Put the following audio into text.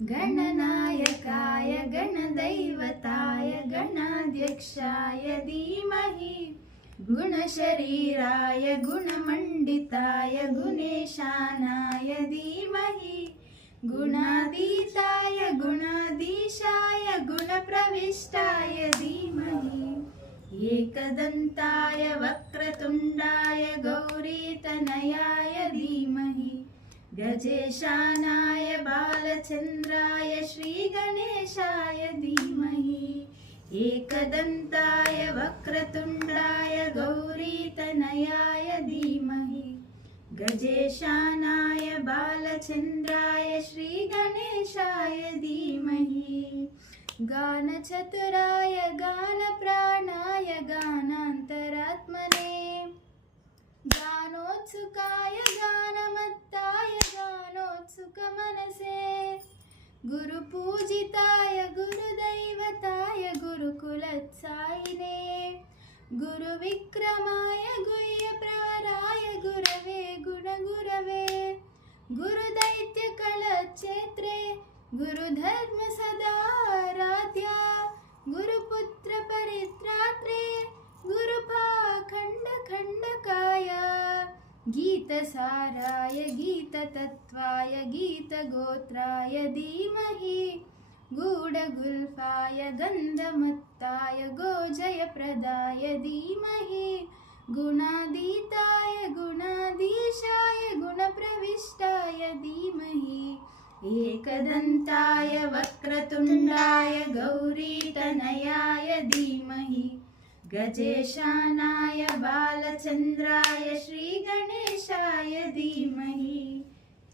गणनायकाय गणदैवताय गणाध्यक्षाय धीमहि गुणशरीराय गुणमण्डिताय गुणेशानाय धीमहि गुणातीताय गुणाधीशाय गुणप्रविष्टाय धीमहि एकदन्ताय वक्रतुण्डाय गौरीतनयाय धीमहि गजेशानाय बालचन्द्राय श्रीगणेशाय धीमहि एकदन्ताय वक्रतुण्डाय गौरीतनयाय धीमहि गजेशानाय बालचन्द्राय श्रीगणेशाय धीमहि गानचतुराय गानप्राणाय गानान्तरात्मने गानोत्सुकाय गानमत्ताय गानोत्सुकमनसे गुरुपूजिताय गुरुदैवताय गुरुकुलत्सायिने गुरुविक्रमाय गुह्यप्रवराय गुरवे गुणगुरवे गुरुदैत्यकलक्षेत्रे गुरुधर्मसदाराध्या गुरुपुत्रपरित्रात्रे गुरुपाखण्डखण्डकाय गीतसाराय गीततत्त्वाय गीतगोत्राय धीमहि गूढगुल्फाय गन्धमत्ताय गोजयप्रदाय धीमहि गुणातीताय गुणाधीशाय गुणप्रविष्टाय धीमहि एकदन्ताय वक्रतुण्डाय गौरीतनयाय धीमहि गजेशानाय बालचन्द्राय श्रीगणेशाय धीमहि